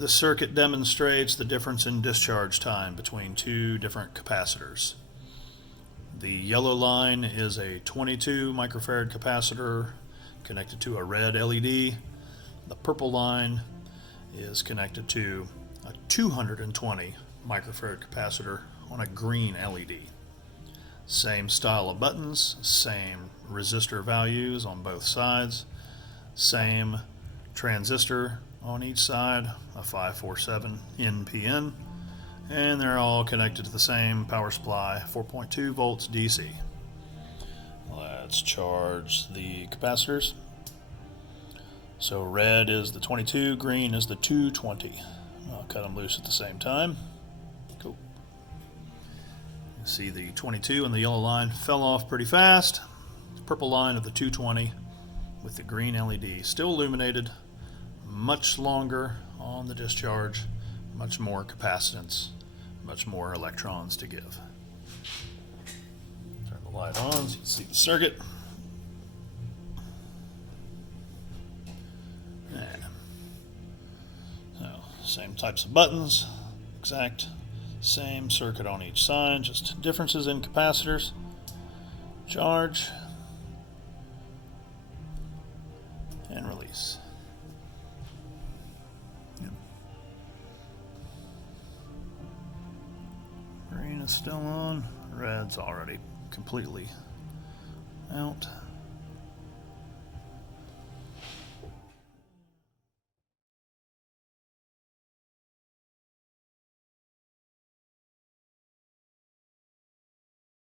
This circuit demonstrates the difference in discharge time between two different capacitors. The yellow line is a 22 microfarad capacitor connected to a red LED. The purple line is connected to a 220 microfarad capacitor on a green LED. Same style of buttons, same resistor values on both sides, same transistor on each side, a 547 NPN, and they're all connected to the same power supply, 4.2 volts DC. Let's charge the capacitors. So red is the 22, green is the 220. I'll cut them loose at the same time. Cool. You see the 22 and the yellow line fell off pretty fast. The purple line of the 220 with the green LED still illuminated, much longer on the discharge, much more capacitance, much more electrons to give. Turn the light on so you can see the circuit. Same types of buttons, exact same circuit on each side, just differences in capacitors. Charge and release. Yep. Green is still on, red's already completely out.